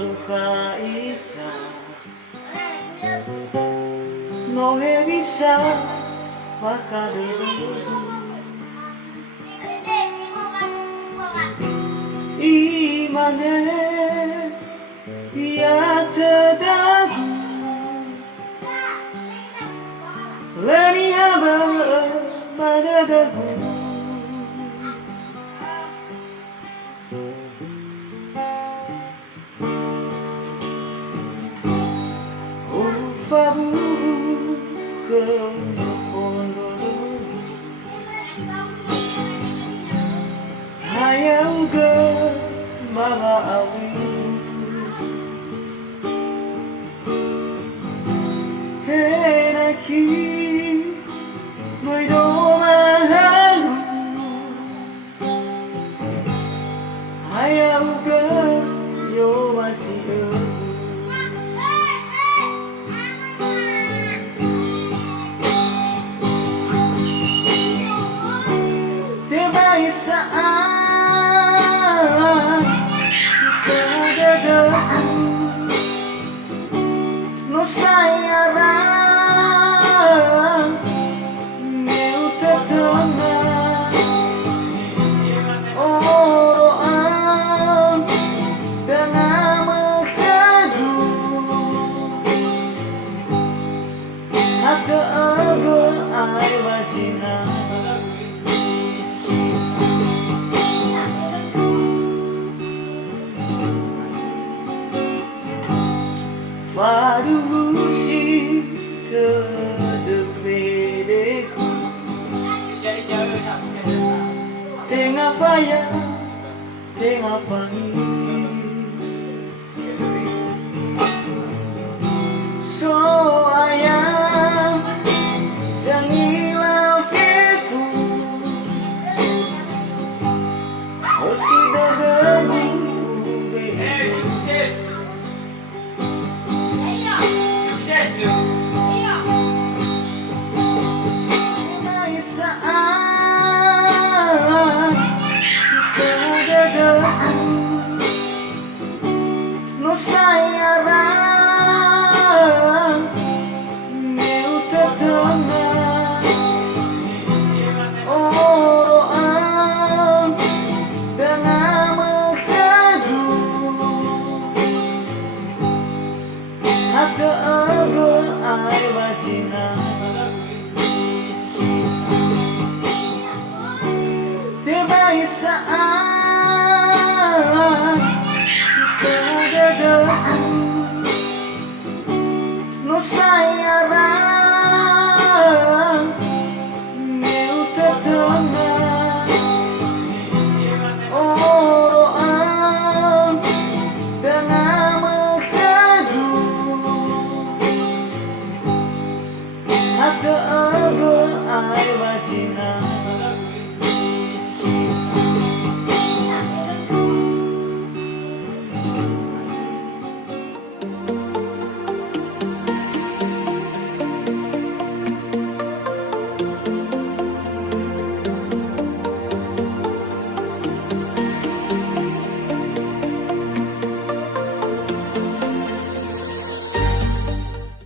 luka ita no he bisa makadulu imane ia terdagu leni haba madadagu ufabu ke fondo hayauga mama awi henaki muito mahalo hayauga yo masih saat kadadaku no sayarang meu tetangga oroan dengan mengadu atau ago ai wajina Fadusi terdebedeku tengah faya tengah pangi so ayah zangila fefu osi dadagu no sayarang meu tetangga oroan dengan mengadu atau ago ai wajina terbaik saat kadadaku no sayarang meu tetangga oroan dengan mengadu atau